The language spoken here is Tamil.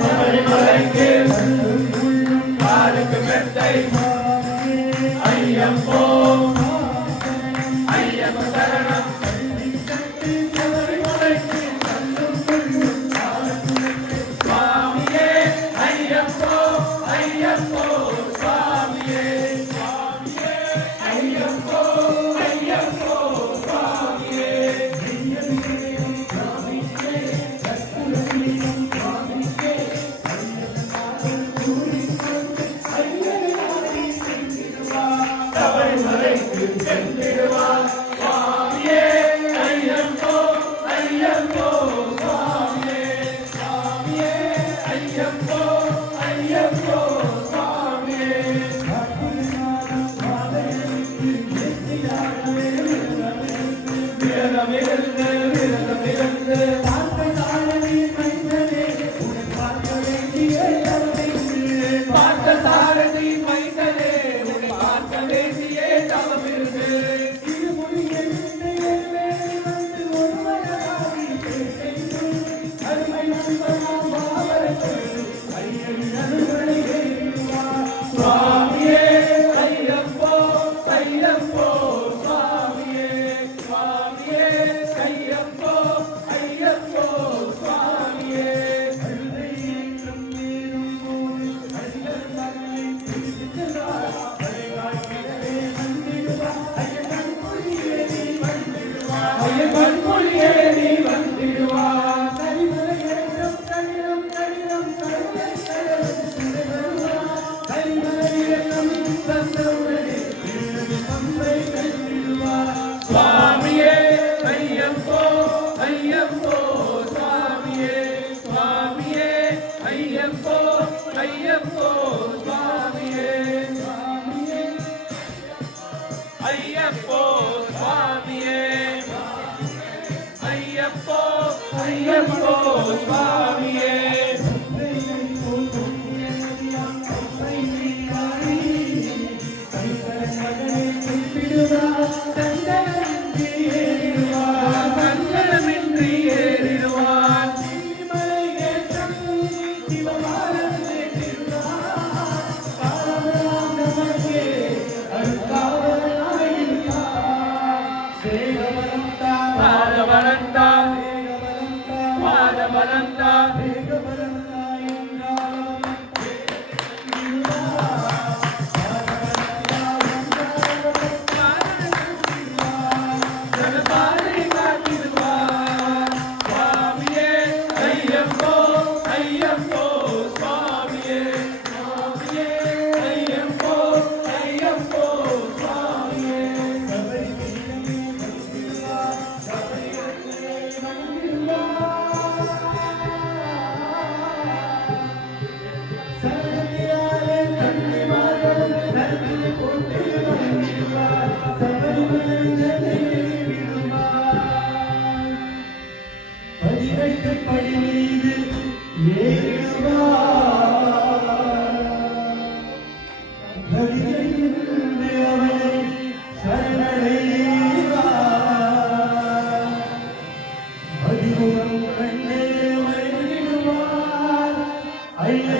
சபரிமலைக்கு காலுக்கு மெத்தை ஐயப்போ ஐயப்ப சரணம் சபரிமலைக்கு சுவாமியே ஐயப்போ ஐயப்போ சுவாமியே சுவாமியே ஐயப்போ ஐயப்போ சுவாமியே சபரிமலைக்கு சென்றிடுவார் சுவாமியே ஐயப்போ ஐயப்போ சுவாமியே சுவாமியே ஐயப்போ ஐயப்போ சுவாமியே விரதமிருந்து விரதமிருந்து பார்த்த சாரதி மைந்தனே உன்னை பார்க்க வேண்டியே தவமிருந்து சுவாமியே ஐயப்போ ஐயப்போ சுவாமியே சுவாமியே ஐயப்போ ஐயப்போ சுவாமியே ஐயப்பன் மொழியே நீ வந்திடுவார் சுவாமியே ஐயப்போ ஐயப்போ சுவாமியே சுவாமியே ஐயப்போ ஐயப்போ சுவாமியே சுவாமியே ஐயப்போ சுவாமியே ஐயப்போ ஐயப்போ சுவாமியே சங்கடமின்றி ஏறிடுவான் பாதபலந்தா பாதபலந்தா ஜனபாதை காத்திடுவார் சுவாமியே ஐயப்போ ஐயப்போ சுவாமியே சுவாமியே ஐயப்போ ஐயப்போ சுவாமியே படி மீது அவனை சரணடைவார் அதிமுகம் கண்டே மறைந்திடுவார் ஐயா